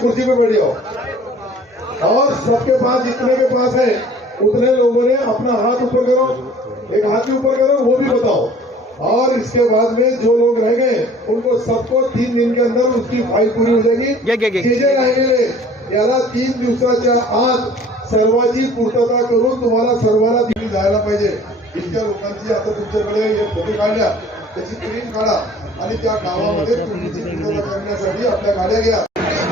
कुर्सी पे बैठ जाओ और सबके पास जितने के पास है उतने लोगों ने अपना हाथ ऊपर करो एक हाथ भी ऊपर करो वो भी बताओ। और इसके बाद में जो लोग रह गए उनको सबको तीन दिन के अंदर उसकी फाईल पूरी हो. जाएगी। जे जे राहिलेले याला तीन दिवसाच्या आत सर्वांची पूर्तता करून तुम्हाला सर्वांना दिली जायला पाहिजे। इतक्या लोकांची आता तुमच्याकडे हे फ़ोटो काढल्या त्याची प्रिंट काढा. आणि त्या गावामध्ये तुमची पूर्तता करण्यासाठी आपल्या गाड्या घ्या.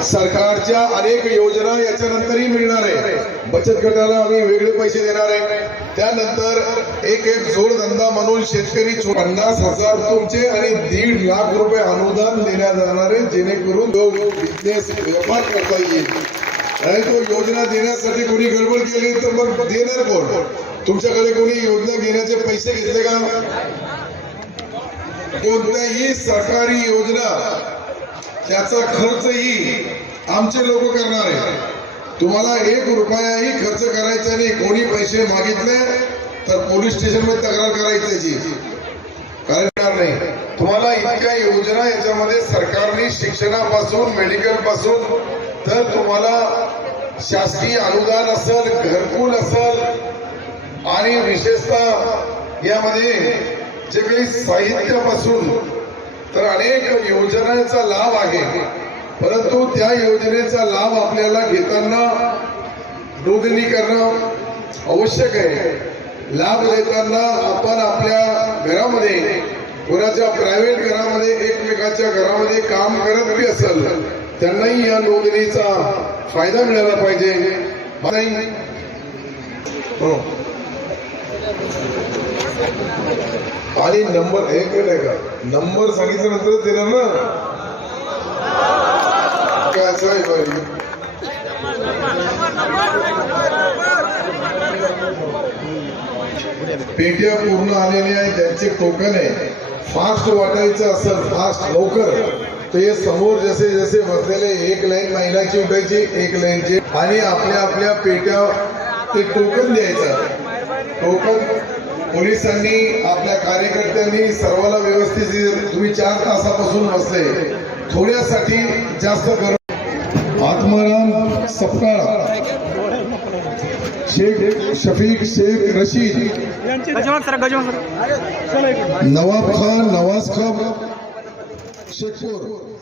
सरकारच्या अनेक योजना याच्यानंतरही मिळणार आहे. बचत गटाला आम्ही वेगळे पैसे देणार आहे. त्यानंतर एक एक जोडधंदा म्हणून शेतकरी पन्नास हजार तुमचे आणि दीड लाख रुपये अनुदान देण्यात जाणार आहे जेणेकरून तो बिझनेस व्यापार करता येईल. आणि तो योजना देण्यासाठी कोणी गडबड केली तर मग देणार कोण? तुमच्याकडे कोणी योजना घेण्याचे पैसे घेतले का? कोणत्याही सरकारी योजना त्याचा खर्चही आमचे लोक करणार आहे तुम्हाला एक रुपयाही खर्च करायचा नाही. कोणी पैसे मागितले तर पोलीस स्टेशनमध्ये तक्रार करायची. करणार नाही. तुम्हाला इतक्या योजना याच्यामध्ये सरकारने शिक्षणापासून मेडिकलपासून तर तुम्हाला शासकीय अनुदान असेल घरकुल असेल आणि विशेषतः यामध्ये जे काही साहित्यापासून तर अनेक योजनांचा लाभ आहे. परंतु त्या योजनेचा लाभ आपल्याला घेताना नोंदणी करणं आवश्यक आहे. लाभ देताना आपण आपल्या घरामध्ये कोणाच्या प्रायव्हेट घरामध्ये एकमेकाच्या घरामध्ये काम करत बी असेल त्यांनाही या नोंदणीचा फायदा मिळाला पाहिजे. नाही हो. आणि नंबर एक मिनिट आहे का नंबर सांगितल्यानंतर दिला ना काय असं आहे बाई? पेट्या पूर्ण आलेल्या आहे ज्यांचे टोकन आहे. फास्ट वाटायचं असेल फास्ट लवकर. तर हे समोर जसे जसे बसलेले एक लाईन महिलाची उठायची एक लाईनची. आणि आपल्या आपल्या पेट्या ते टोकन द्यायचं. टोकन पोलिसांनी आपल्या कार्यकर्त्यांनी सर्वांना व्यवस्थित तुम्ही चार तासापासून बसले थोड्यासाठी जास्त करून आत्माराम सपकाळ. शेख शफीक शेख रशीद. नवाब खान नवाज़ खान. शेखपूर